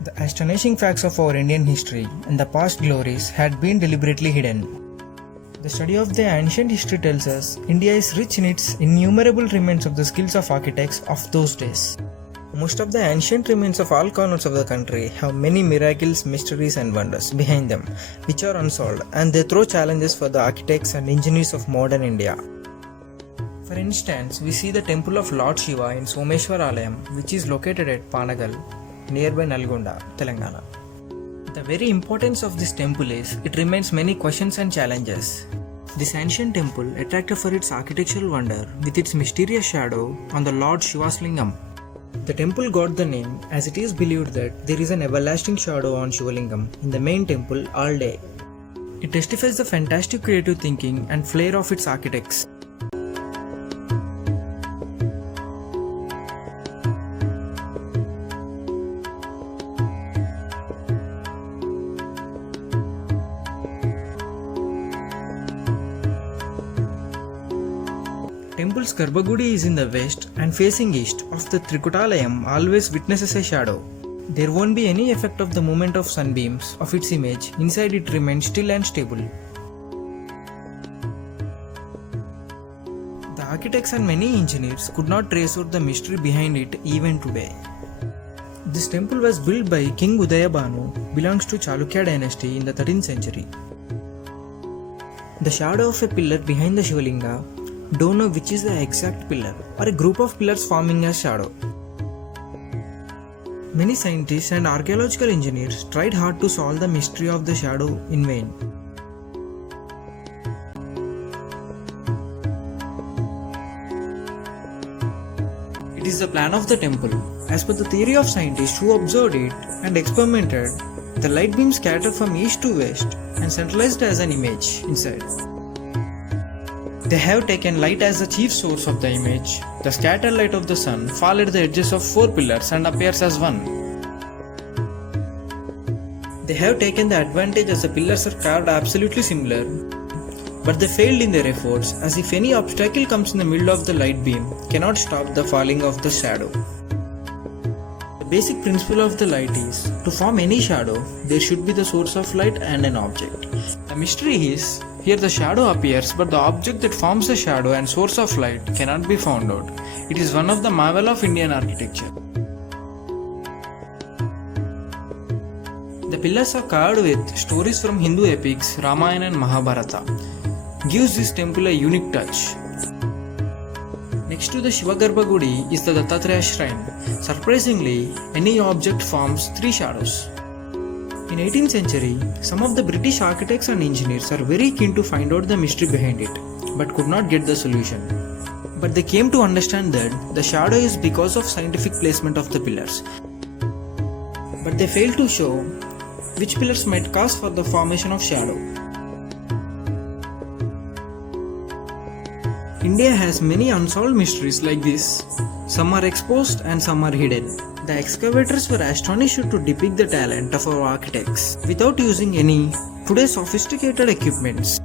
The astonishing facts of our Indian history and the past glories had been deliberately hidden. The study of the ancient history tells us India is rich in its innumerable remains of the skills of architects of those days. Most of the ancient remains of all corners of the country have many miracles, mysteries and wonders behind them which are unsolved, and they throw challenges for the architects and engineers of modern India. For instance, we see the temple of Lord Shiva in Someshwar Alayam, which is located at Panagal, nearby Nalgonda, Telangana. The very importance of this temple is it remains many questions and challenges. This ancient temple attracted for its architectural wonder with its mysterious shadow on the Lord Shiva's lingam. The temple got the name as it is believed that there is an everlasting shadow on Shivalingam in the main temple all day. It testifies the fantastic creative thinking and flair of its architects. Temple's Garbhagudi is in the west and facing east of the Trikutalayam always witnesses a shadow. There won't be any effect of the movement of sunbeams of its image, inside it remains still and stable. The architects and many engineers could not trace out the mystery behind it even today. This temple was built by King Udayabhanu, belongs to Chalukya dynasty in the 13th century. The shadow of a pillar behind the Shivalinga don't know which is the exact pillar or a group of pillars forming a shadow. Many scientists and archaeological engineers tried hard to solve the mystery of the shadow in vain. It is the plan of the temple. As per the theory of scientists who observed it and experimented, the light beams scatter from east to west and centralized as an image inside. They have taken light as the chief source of the image. The scattered light of the sun falls at the edges of 4 pillars and appears as one. They have taken the advantage as the pillars are carved absolutely similar, but they failed in their efforts, as if any obstacle comes in the middle of the light beam cannot stop the falling of the shadow. The basic principle of the light is, to form any shadow, there should be the source of light and an object. The mystery is, here the shadow appears, but the object that forms the shadow and source of light cannot be found out. It is one of the marvel of Indian architecture. The pillars are carved with stories from Hindu epics Ramayana and Mahabharata. Gives this temple a unique touch. Next to the Shiva Garbhagudi is the Dattatreya shrine. Surprisingly, any object forms 3 shadows. In 18th century, some of the British architects and engineers are very keen to find out the mystery behind it, but could not get the solution. But they came to understand that the shadow is because of scientific placement of the pillars. But they failed to show which pillars might cause for the formation of shadow. India has many unsolved mysteries like this. Some are exposed and some are hidden. The excavators were astonished to depict the talent of our architects without using any today's sophisticated equipments.